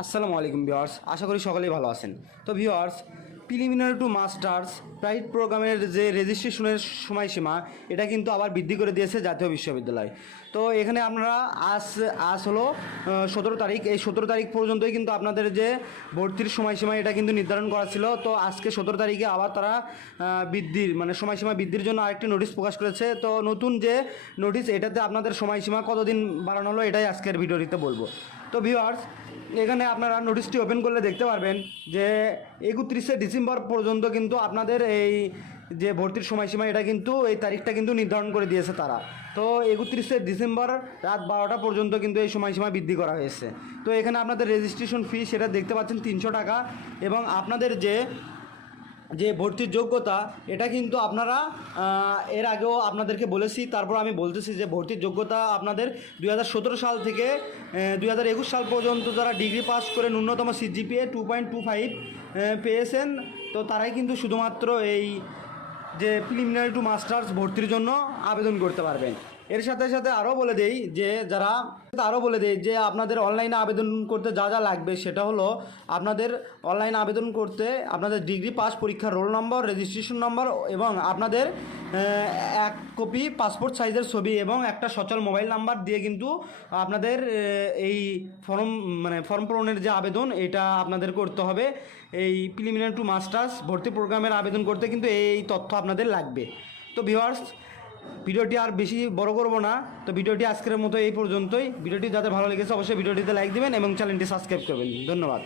আসসালামু আলাইকুম ভিওয়ার্স আশা করি সকলেই ভালো আছেন। তো viewers preliminary to masters private প্রোগ্রামের যে রেজিস্ট্রেশনের সময়সীমা, এটা কিন্তু আবার বৃদ্ধি করে দিয়েছে জাতীয় বিশ্ববিদ্যালয়। তো এখানে আপনারা আজ আজ হলো সতেরো তারিখ। এই সতেরো তারিখ পর্যন্তই কিন্তু আপনাদের যে ভর্তির সময়সীমা, এটা কিন্তু নির্ধারণ করা ছিল। তো আজকে সতেরো তারিখে আবার তারা বৃদ্ধির মানে সময়সীমা বৃদ্ধির জন্য আরেকটি নোটিশ প্রকাশ করেছে। তো নতুন যে নোটিশ এটাতে আপনাদের সময়সীমা কতদিন বাড়ানো হলো, এটাই আজকের ভিডিওটিতে বলব। তো ভিউয়ার্স এখানে আপনারা নোটিশটি ওপেন করলে দেখতে পারবেন যে একত্রিশে ডিসেম্বর পর্যন্ত কিন্তু আপনাদের এই যে ভর্তির সময়সীমা, এটা কিন্তু এই তারিখটা কিন্তু নির্ধারণ করে দিয়েছে তারা। তো একত্রিশে ডিসেম্বর রাত বারোটা পর্যন্ত কিন্তু এই সময়সীমা বৃদ্ধি করা হয়েছে। তো এখানে আপনাদের রেজিস্ট্রেশন ফি সেটা দেখতে পাচ্ছেন তিনশো টাকা এবং আপনাদের যে যে ভর্তির যোগ্যতা, এটা কিন্তু আপনারা এর আগেও আপনাদেরকে বলেছি, তারপর আমি বলতেছি যে ভর্তির যোগ্যতা আপনাদের দুই হাজার সতেরো সাল থেকে দুই হাজার একুশ সাল পর্যন্ত যারা ডিগ্রি পাস করে ন্যূনতম CGPA two point two five পেয়েছেন, তো তারাই কিন্তু শুধুমাত্র এই যে প্রিলিমিনারি টু মাস্টার্স ভর্তির জন্য আবেদন করতে পারবেন। এর সাথে সাথে আরও বলে দেই যে যারা আরও বলে দেই যে আপনাদের অনলাইনে আবেদন করতে যা যা লাগবে সেটা হলো আপনাদের অনলাইনে আবেদন করতে আপনাদের ডিগ্রি পাস পরীক্ষার রোল নম্বর রেজিস্ট্রেশন নম্বর এবং আপনাদের এক কপি পাসপোর্ট সাইজের ছবি এবং একটা সচল মোবাইল নাম্বার দিয়ে কিন্তু আপনাদের এই ফর্ম মানে ফর্ম পূরণের যে আবেদন এটা আপনাদের করতে হবে। এই প্রিলিমিনারি টু মাস্টার্স ভর্তি প্রোগ্রামের আবেদন করতে কিন্তু এই তথ্য আপনাদের লাগবে। তো ভিওয়ার্স ভিডিওটি আর বেশি বড় করব না। তো ভিডিওটি আজকের মতো এই পর্যন্তই। ভিডিওটি যাতে ভালো লেগেছে অবশ্যই ভিডিওটিতে লাইক দেবেন এবং চ্যানেলটি সাবস্ক্রাইব করবেন। ধন্যবাদ।